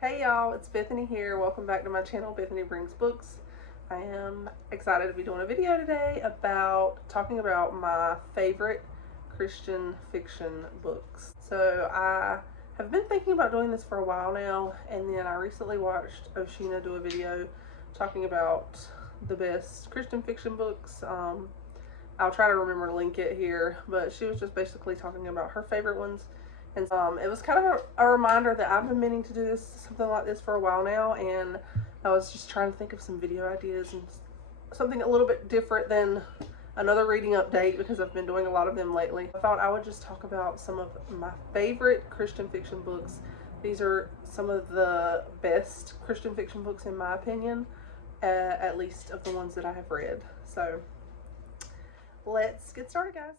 Hey y'all, it's Bethany here. Welcome back to my channel, Bethany Brings Books. I am excited to be doing a video today about talking about my favorite Christian fiction books. So I have been thinking about doing this for a while now, and then I recently watched Oshina do a video talking about the best Christian fiction books. I'll try to remember to link it here, but she was just basically talking about her favorite ones. And it was kind of a reminder that I've been meaning to do something like this for a while now, and I was just trying to think of some video ideas and something a little bit different than another reading update because I've been doing a lot of them lately. I thought I would just talk about some of my favorite Christian fiction books. These are some of the best Christian fiction books in my opinion, at least of the ones that I have read. So let's get started, guys.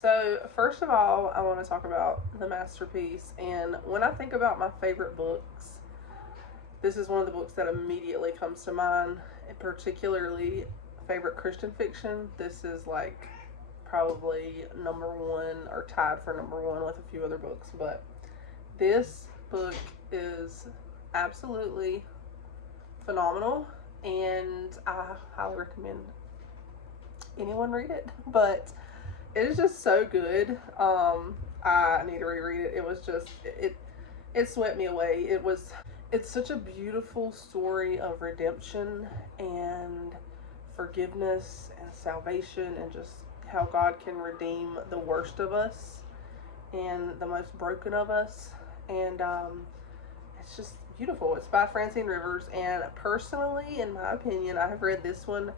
So first of all, I want to talk about the masterpiece, and when I think about my favorite books, this is one of the books that immediately comes to mind, and particularly favorite Christian fiction. This is like probably number one or tied for number one with a few other books, but this book is absolutely phenomenal and I highly recommend anyone read it, but it is just so good. I need to reread it. It was just, it swept me away. It's such a beautiful story of redemption and forgiveness and salvation, and just how God can redeem the worst of us and the most broken of us. And it's just beautiful. It's by Francine Rivers, and personally, in my opinion, I have read this one,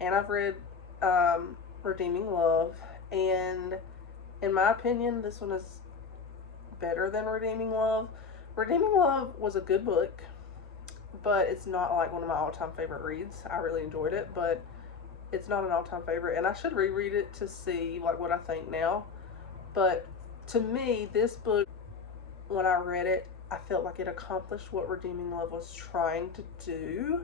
and I've read Redeeming Love, and in my opinion, this one is better than Redeeming Love. Redeeming Love was a good book, but it's not like one of my all-time favorite reads. I really enjoyed it, but it's not an all-time favorite, and I should reread it to see like what I think now. But to me, this book, when I read it, I felt like it accomplished what Redeeming Love was trying to do.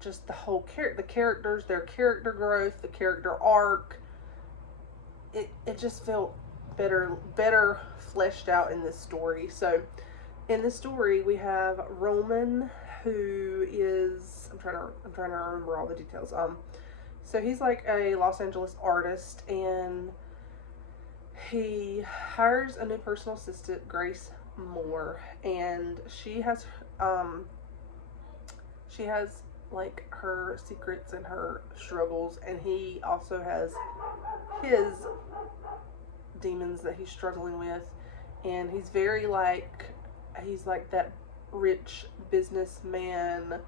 Just the whole the characters, their character growth, the character arc, it just felt better fleshed out in this story. So in this story we have Roman, who is, I'm trying to remember all the details. So he's like a Los Angeles artist, and he hires a new personal assistant, Grace Moore, and she has like her secrets and her struggles, and he also has his demons that he's struggling with. And he's like that rich businessman,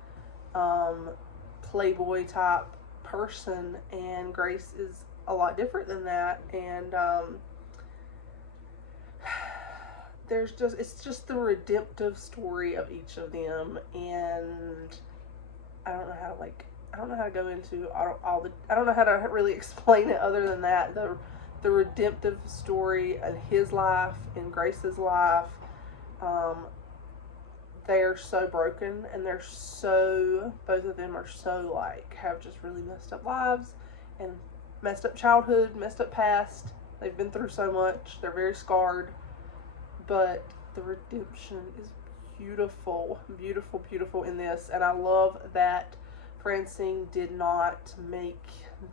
playboy type person, and Grace is a lot different than that. And it's just the redemptive story of each of them, and I don't know how to go into I don't know how to really explain it other than that. The redemptive story in his life, in Grace's life. They are so broken, and both of them are so like, have just really messed up lives and messed up childhood, messed up past. They've been through so much. They're very scarred, but the redemption is beautiful, beautiful, beautiful in this. And I love that Francine did not make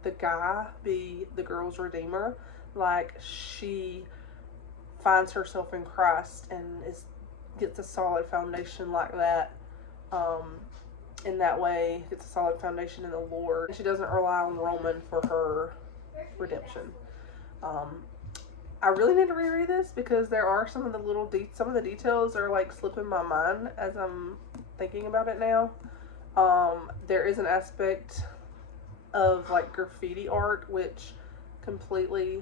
the guy be the girl's redeemer. Like, she finds herself in Christ and gets a solid foundation like that. In that way, gets a solid foundation in the Lord. She doesn't rely on Roman for her redemption. I really need to reread this because there are some of the details are like slipping my mind as I'm thinking about it now. There is an aspect of like graffiti art which completely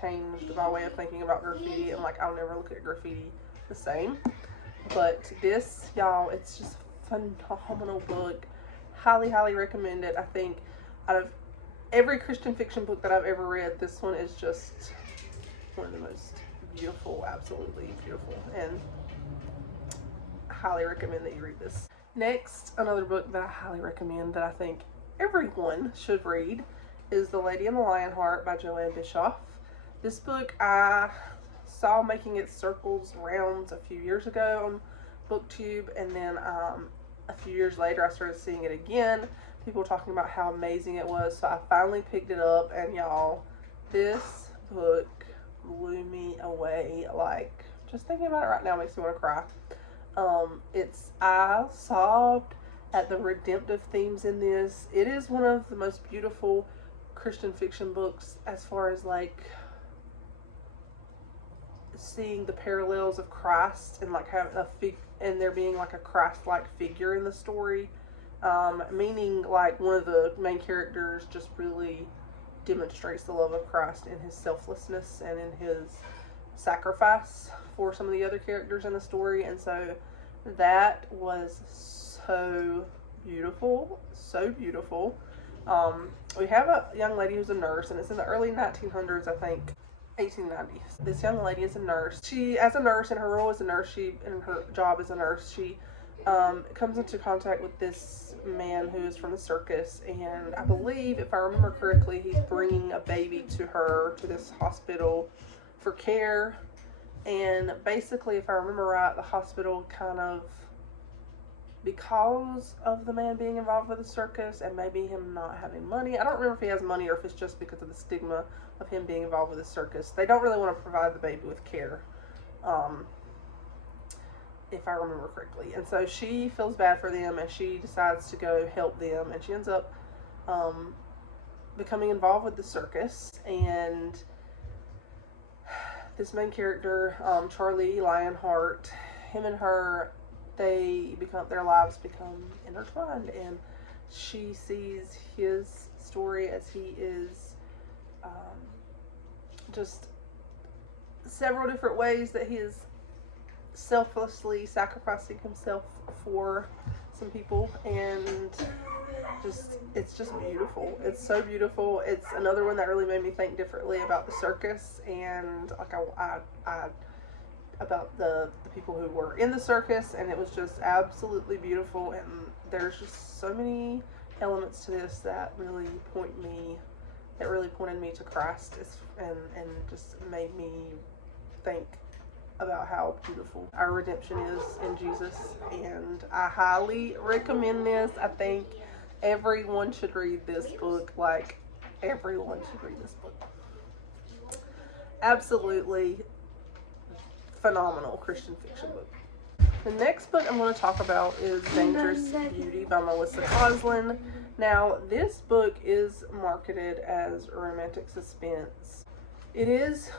changed my way of thinking about graffiti, and like I'll never look at graffiti the same. But this, y'all, it's just a phenomenal book. Highly, highly recommend it. I think out of every Christian fiction book that I've ever read, this one is just one of the most beautiful, absolutely beautiful, and I highly recommend that you read this. Next, another book that I highly recommend that I think everyone should read is The Lady and the Lionheart by Joanne Bischoff. This book I saw making its rounds a few years ago on Booktube, and then a few years later I started seeing it again. People talking about how amazing it was, so I finally picked it up, and y'all, this book blew me away. Like, just thinking about it right now makes me want to cry. I sobbed at the redemptive themes in this. It is one of the most beautiful Christian fiction books as far as like seeing the parallels of Christ and like having and there being like a Christ-like figure in the story. Meaning like one of the main characters just really demonstrates the love of Christ in his selflessness and in his sacrifice for some of the other characters in the story. And so that was so beautiful, so beautiful. We have a young lady who's a nurse, and it's in the early 1900s, I think, 1890s. This young lady is a nurse. She, as a nurse, in her role as a nurse, in her job as a nurse, she comes into contact with this man who is from the circus, and I believe, if I remember correctly, he's bringing a baby to her, to this hospital for care. And basically, if I remember right, the hospital kind of, because of the man being involved with the circus and maybe him not having money, I don't remember if he has money or if it's just because of the stigma of him being involved with the circus, they don't really want to provide the baby with care, if I remember correctly. And so she feels bad for them, and she decides to go help them, and she ends up becoming involved with the circus. And this main character, Charlie Lionheart, him and her, their lives become intertwined, and she sees his story as he is just several different ways that he is selflessly sacrificing himself for some people, and it's just beautiful. It's so beautiful. It's another one that really made me think differently about the circus, and like I about the people who were in the circus, and it was just absolutely beautiful. And there's just so many elements to this that really pointed me to Christ, and just made me think about how beautiful our redemption is in Jesus. And I highly recommend this. I think everyone should read this book. Like, everyone should read this book. Absolutely phenomenal Christian fiction book. The next book I'm going to talk about is Dangerous Beauty by Melissa Koslin. Now, this book is marketed as romantic suspense. It is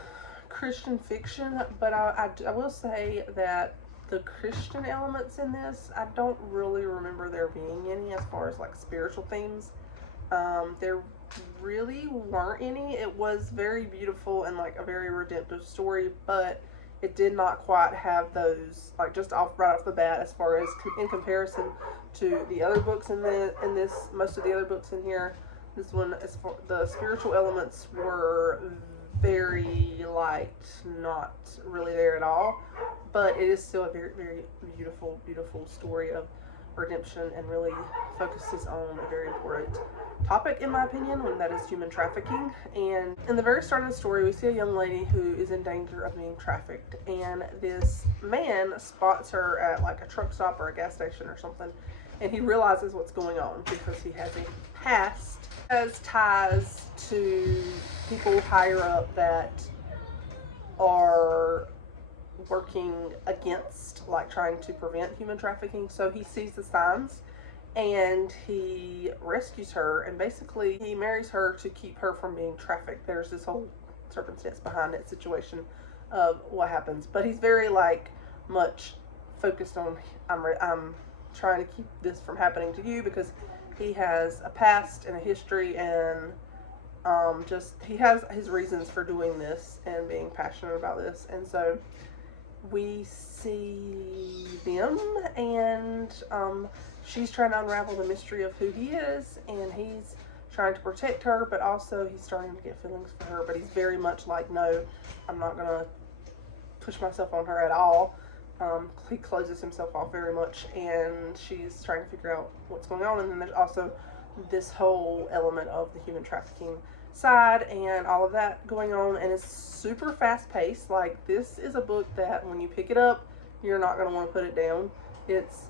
Christian fiction, but I will say that the Christian elements in this, I don't really remember there being any as far as like spiritual themes. There really weren't any. It was very beautiful and like a very redemptive story, but it did not quite have those, like, just right off the bat, as far as in comparison to the other books in this, most of the other books in here. This one, as for the spiritual elements, were very light, not really there at all, but it is still a very, very beautiful, beautiful story of redemption, and really focuses on a very important topic, in my opinion, and that is human trafficking. And in the very start of the story, we see a young lady who is in danger of being trafficked, and this man spots her at like a truck stop or a gas station or something, and he realizes what's going on because he has a past, has ties to people higher up that are working against, like, trying to prevent human trafficking. So he sees the signs and he rescues her, and basically he marries her to keep her from being trafficked. There's this whole circumstance behind that situation of what happens, but he's very like much focused on I'm trying to keep this from happening to you, because he has a past and a history, and just he has his reasons for doing this and being passionate about this. And so we see them, and she's trying to unravel the mystery of who he is, and he's trying to protect her, but also he's starting to get feelings for her, but he's very much like, no, I'm not gonna push myself on her at all. He closes himself off very much, and she's trying to figure out what's going on. And then there's also this whole element of the human trafficking side and all of that going on, and it's super fast paced. Like, this is a book that when you pick it up, you're not going to want to put it down. It's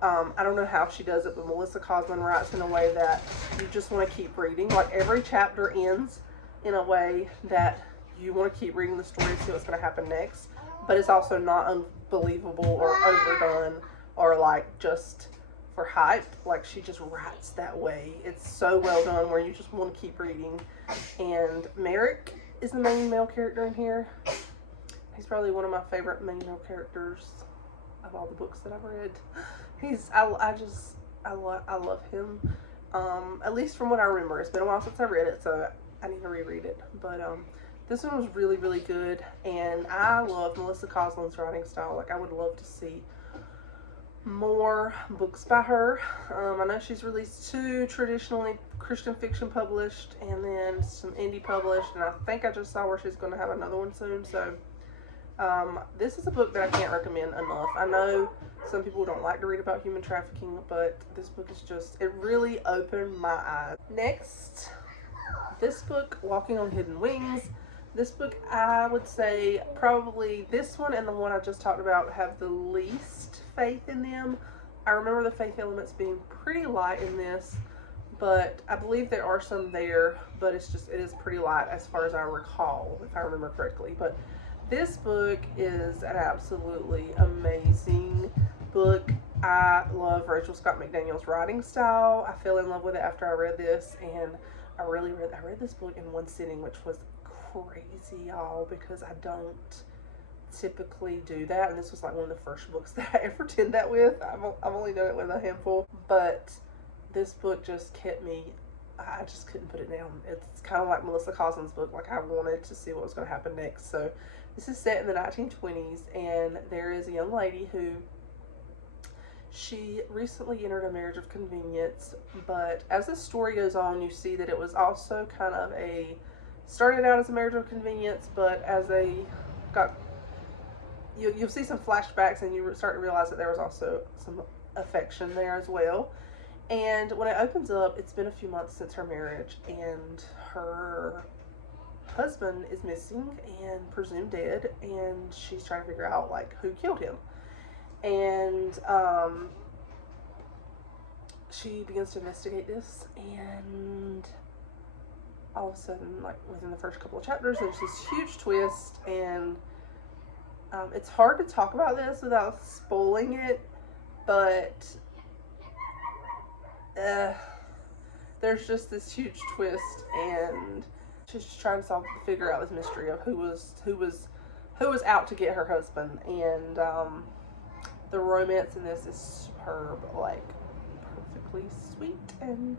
I don't know how she does it, but Melissa Koslin writes in a way that you just want to keep reading. Like, every chapter ends in a way that you want to keep reading the story to see what's going to happen next, but it's also not unbelievable or overdone or like just for hype. Like, she just writes that way. It's so well done where you just want to keep reading. And Merrick is the main male character in here. He's probably one of my favorite main male characters of all the books that I've read. I love him. At least from what I remember. It's been a while since I read it, so I need to reread it. But this one was really, really good, and I love Melissa Koslin's writing style. Like, I would love to see more books by her. I know she's released 2 traditionally Christian fiction published, and then some indie published, and I think I just saw where she's going to have another one soon. So this is a book that I can't recommend enough. I know some people don't like to read about human trafficking, but this book is just, it really opened my eyes. Next, this book, Walking on Hidden Wings. This book, I would say probably this one and the one I just talked about have the least faith in them. I remember the faith elements being pretty light in this, but I believe there are some there, but it is pretty light as far as I recall, if I remember correctly. But this book is an absolutely amazing book. I love Rachel Scott McDaniel's writing style. I fell in love with it after I read this, and I read this book in one sitting, which was crazy, y'all, because I don't typically do that, and this was like one of the first books that I ever did that with. I've only done it with a handful, but this book just kept me, I just couldn't put it down. It's kind of like Melissa Koslin's book. Like, I wanted to see what was going to happen next. So this is set in the 1920s, and there is a young lady who, she recently entered a marriage of convenience, but as the story goes on, you see that it was also kind of started out as a marriage of convenience, but as they got, you'll see some flashbacks, and you start to realize that there was also some affection there as well. And when it opens up, it's been a few months since her marriage, and her husband is missing and presumed dead, and she's trying to figure out like who killed him. And she begins to investigate this, and all of a sudden, like within the first couple of chapters, there's this huge twist, and it's hard to talk about this without spoiling it, but there's just this huge twist, and she's just trying to figure out this mystery of who was out to get her husband. And the romance in this is superb, like perfectly sweet and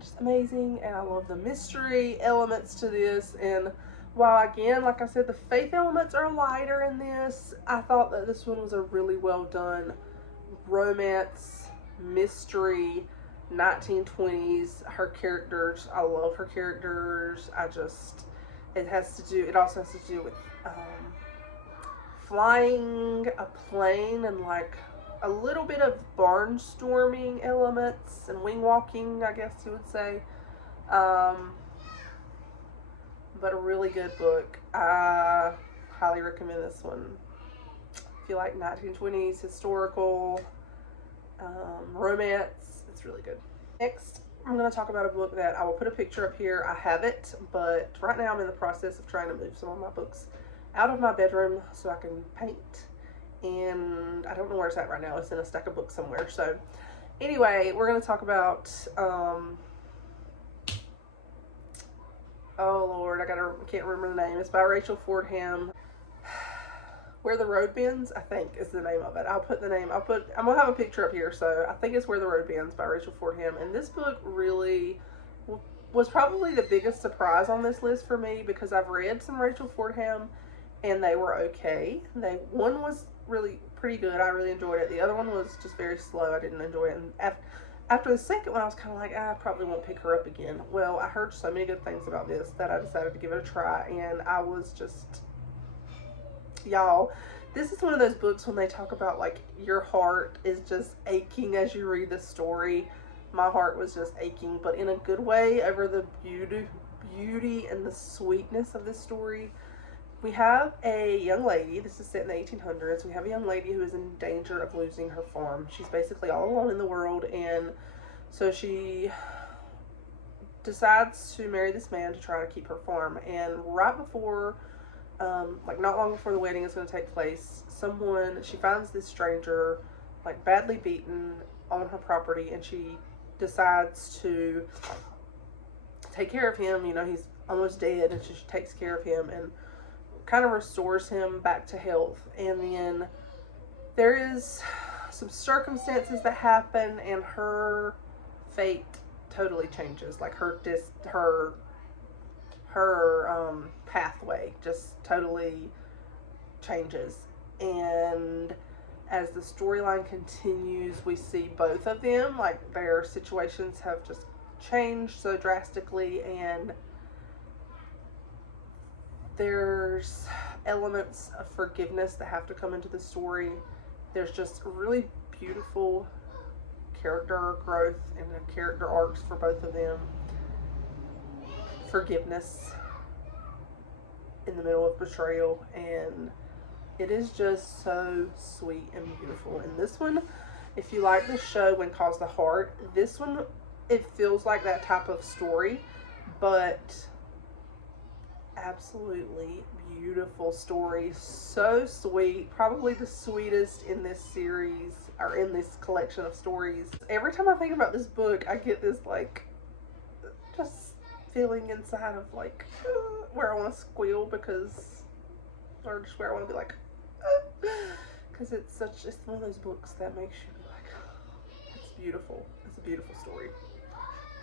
just amazing, and I love the mystery elements to this. And while, again, like I said, the faith elements are lighter in this, I thought that this one was a really well done romance, mystery, 1920s. Her characters, I love her characters. It also has to do with flying a plane, and like a little bit of barnstorming elements and wing walking, I guess you would say. But a really good book. I highly recommend this one. If you like 1920s historical romance, it's really good. Next, I'm going to talk about a book that I will put a picture up here. I have it, but right now I'm in the process of trying to move some of my books out of my bedroom so I can paint, and I don't know where it's at right now. It's in a stack of books somewhere. So anyway, we're going to talk about oh Lord, I can't remember the name. It's by Rachel Fordham. Where the Road Bends, I think, is the name of it. I'm gonna have a picture up here. So I think it's Where the Road Bends by Rachel Fordham. And this book really was probably the biggest surprise on this list for me, because I've read some Rachel Fordham and they were okay. One was really pretty good. I really enjoyed it. The other one was just very slow. I didn't enjoy it. And after the second one, I was kind of like, I probably won't pick her up again. Well, I heard so many good things about this that I decided to give it a try, and I was just, y'all, this is one of those books when they talk about like your heart is just aching as you read the story. my heart was just aching, but in a good way, over the beauty and the sweetness of this story. We have a young lady, this is set in the 1800s, we have a young lady who is in danger of losing her farm. She's basically all alone in the world, and so she decides to marry this man to try to keep her farm. And right before, like not long before the wedding is going to take place, she finds this stranger, like badly beaten on her property, and she decides to take care of him. You know, he's almost dead, and she takes care of him and kind of restores him back to health. And then there is some circumstances that happen, and her fate totally changes. Like her pathway just totally changes. And as the storyline continues, we see both of them, like their situations have just changed so drastically, and there's elements of forgiveness that have to come into the story. There's just really beautiful character growth and character arcs for both of them. Forgiveness in the middle of betrayal, and it is just so sweet and beautiful. And this one, if you like the show When Calls the Heart, this one, it feels like that type of story, but absolutely beautiful story. So sweet, probably the sweetest in this series, or in this collection of stories. Every time I think about this book, I get this like just feeling inside of like where I want to squeal, or just where I want to be like, because it's one of those books that makes you be like, it's beautiful. It's a beautiful story.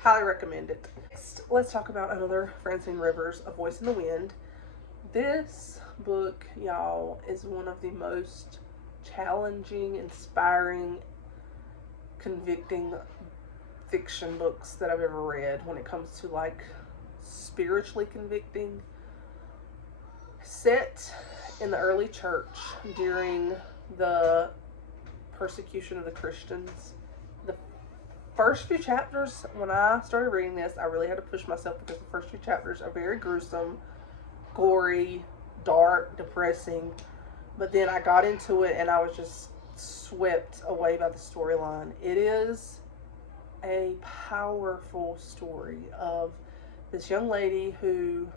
Highly recommend it. Next, let's talk about another Francine Rivers, A Voice in the Wind. This book, y'all, is one of the most challenging, inspiring, convicting fiction books that I've ever read when it comes to like spiritually convicting. Set in the early church during the persecution of the Christians. The first few chapters, when I started reading this, I really had to push myself because the first few chapters are very gruesome, gory, dark, depressing. But then I got into it and I was just swept away by the storyline. It is a powerful story of this young lady who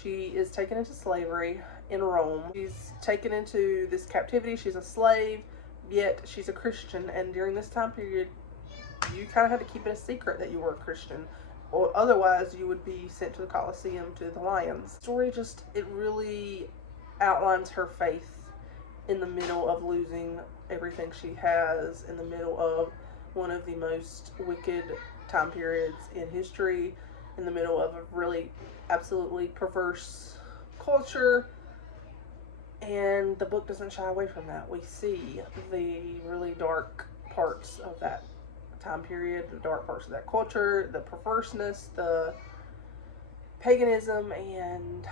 she is taken into slavery in Rome. She's taken into this captivity. She's a slave, yet she's a Christian. And during this time period, you kind of had to keep it a secret that you were a Christian, or otherwise you would be sent to the Colosseum, to the lions. The story just, it really outlines her faith in the middle of losing everything she has, in the middle of one of the most wicked time periods in history, in the middle of a really absolutely perverse culture. And the book doesn't shy away from that. We see the really dark parts of that time period, the dark parts of that culture, the perverseness, the paganism and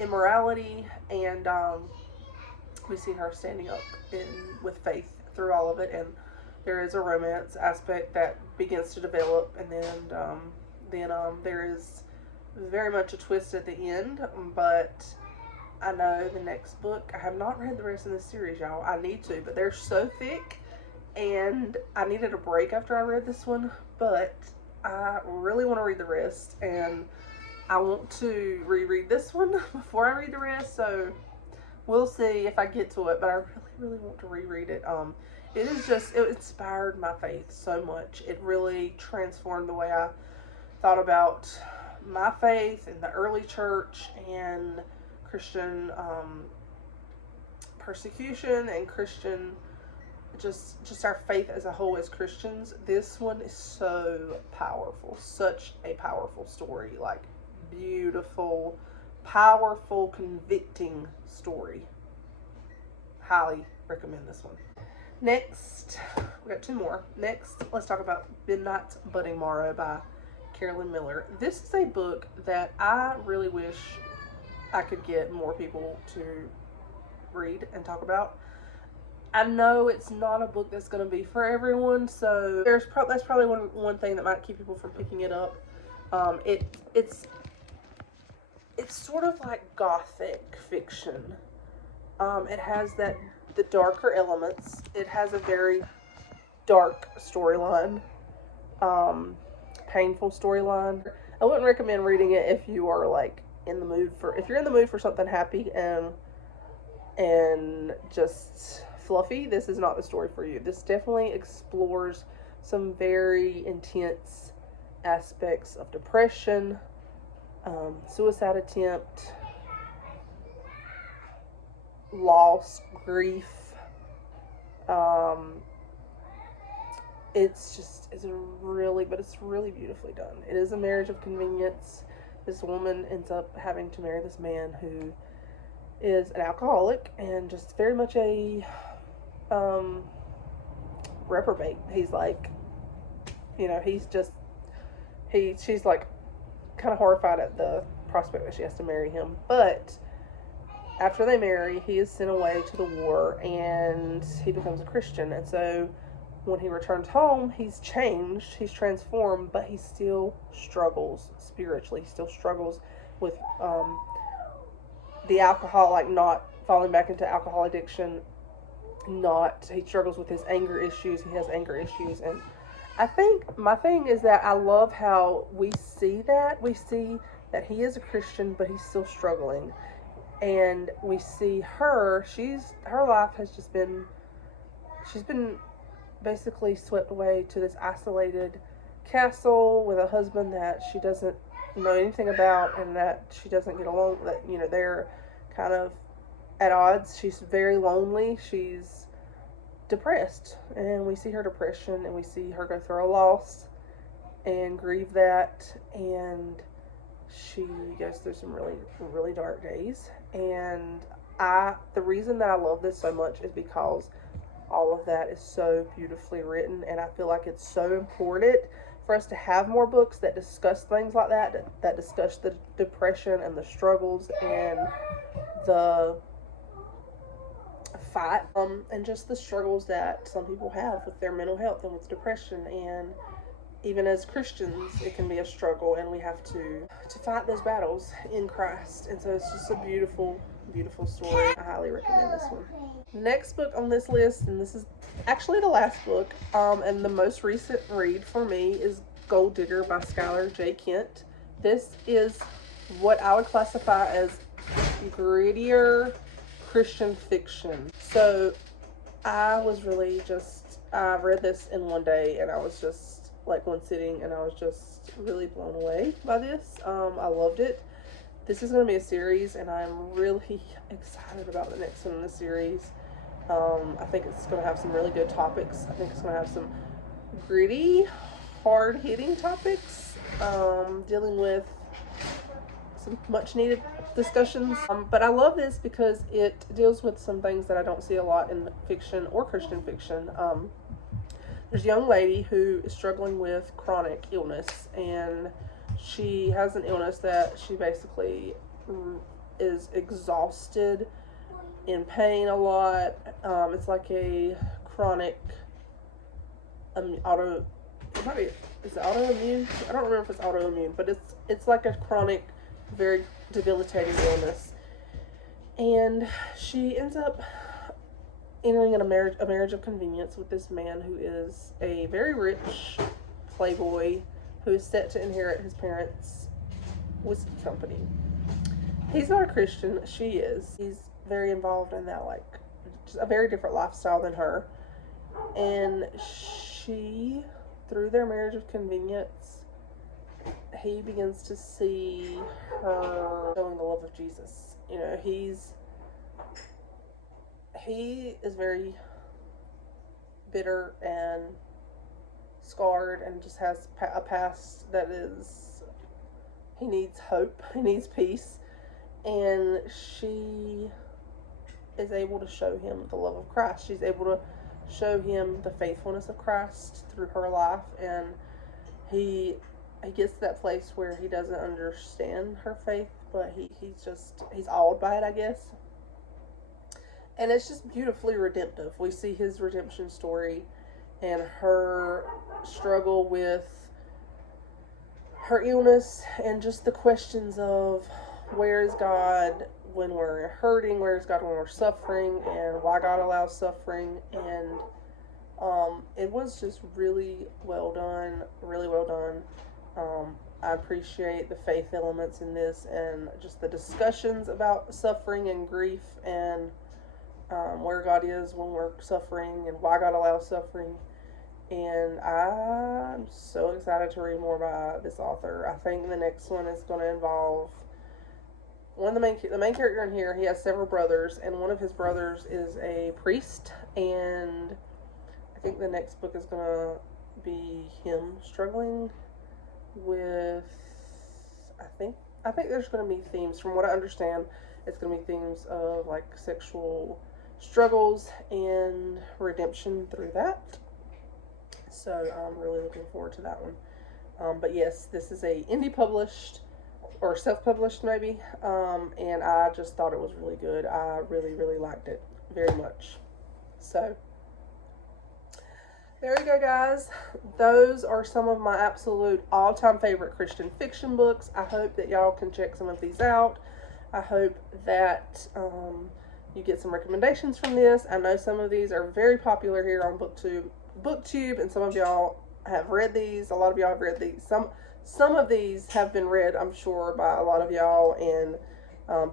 immorality, and we see her standing up with faith through all of it. And there is a romance aspect that begins to develop, and then there is very much a twist at the end. But I know the next book, I have not read the rest of the series, y'all. I need to, but they're so thick, and I needed a break after I read this one, but I really want to read the rest, and I want to reread this one before I read the rest, so we'll see if I get to it, but I really want to reread it. It inspired my faith so much. It really transformed the way I thought about my faith in the early church and Christian persecution and Christian, just our faith as a whole as Christians. This one is so powerful, such a powerful story, like beautiful, powerful, convicting story. Highly recommend this one. Next, we got two more. Next, let's talk about Midnight's Budding Morrow by Carolyn Miller. This is a book that I really wish I could get more people to read and talk about. I know it's not a book that's going to be for everyone, so that's probably one thing that might keep people from picking it up. It's sort of like gothic fiction. It has the darker elements. It has a very dark storyline, painful storyline. I wouldn't recommend reading it if you are like if you're in the mood for something happy and just fluffy. This is not the story for you. This definitely explores some very intense aspects of depression, suicide attempt, loss, grief. It's really beautifully done. It is a marriage of convenience. This woman ends up having to marry this man who is an alcoholic and just very much a reprobate. He's like, she's like kind of horrified at the prospect that she has to marry him. But after they marry, he is sent away to the war and he becomes a Christian. And so when he returns home, he's changed, he's transformed, but he still struggles spiritually. He still struggles with the alcohol, like not falling back into alcohol addiction. He struggles with his anger issues. He has anger issues. And I think my thing is that I love how we see that. We see that he is a Christian, but he's still struggling. And we see her life has just been, she's been basically swept away to this isolated castle with a husband that she doesn't know anything about and that she doesn't get along, that, they're kind of at odds. She's very lonely. She's depressed, and we see her depression, and we see her go through a loss and grieve that, and she goes through some really, really dark days. And the reason that I love this so much is because all of that is so beautifully written, and I feel like it's so important for us to have more books that discuss things like that discuss the depression and the struggles and the fight, and just the struggles that some people have with their mental health and with depression. And even as Christians, it can be a struggle, and we have to fight those battles in Christ. And so it's just a beautiful, beautiful story. I highly recommend this one. Next book on this list, and this is actually the last book, and the most recent read for me, is Gold Digger by Skylar J. Kent. This is what I would classify as grittier Christian fiction. So I read this in one day, and I was just like one sitting, and I was just really blown away by this. I loved it. This is going to be a series, and I'm really excited about the next one in the series. I think it's going to have some really good topics. I think it's going to have some gritty, hard-hitting topics, dealing with some much-needed discussions. But I love this because it deals with some things that I don't see a lot in fiction or Christian fiction. There's a young lady who is struggling with chronic illness, and she has an illness that she basically is exhausted, in pain a lot. It's like a chronic is it autoimmune? I don't remember if it's autoimmune, but it's like a chronic, very debilitating illness. And she ends up entering in a marriage of convenience with this man who is a very rich playboy who is set to inherit his parents' whiskey company. He's not a Christian. She is. He's very involved in that, like, just a very different lifestyle than her. And she, through their marriage of convenience, he begins to see her showing the love of Jesus. He is very bitter and scarred and just has a past that is, he needs hope, he needs peace, and she is able to show him the love of Christ. She's able to show him the faithfulness of Christ through her life, and he gets to that place where he doesn't understand her faith, but he's awed by it, I guess. And it's just beautifully redemptive. We see his redemption story and her struggle with her illness and just the questions of where is God when we're hurting, where is God when we're suffering, and why God allows suffering. And it was just really well done, really well done. I appreciate the faith elements in this and just the discussions about suffering and grief and where God is when we're suffering and why God allows suffering. And I'm so excited to read more by this author. I think the next one is going to involve one of the main character in here. He has several brothers, and one of his brothers is a priest, and I think the next book is going to be him struggling with, I think there's going to be themes, from what I understand, it's going to be themes of like sexual struggles and redemption through that. So I'm really looking forward to that one. But yes, this is a indie published or self-published maybe, and I just thought it was really good. I really, really liked it very much. So there you go, guys. Those are some of my absolute all-time favorite Christian fiction books. I hope that y'all can check some of these out. I hope that you get some recommendations from this. I know some of these are very popular here on Booktube, and some of y'all have read these. A lot of y'all have read these. Some of these have been read, I'm sure, by a lot of y'all, and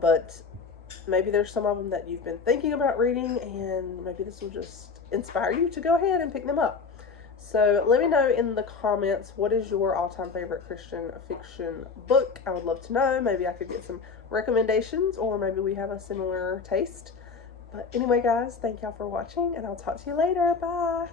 but maybe there's some of them that you've been thinking about reading, and maybe this will just inspire you to go ahead and pick them up. So let me know in the comments, what is your all-time favorite Christian fiction book? I would love to know. Maybe I could get some recommendations, or maybe we have a similar taste. But anyway, guys, thank y'all for watching, and I'll talk to you later. Bye!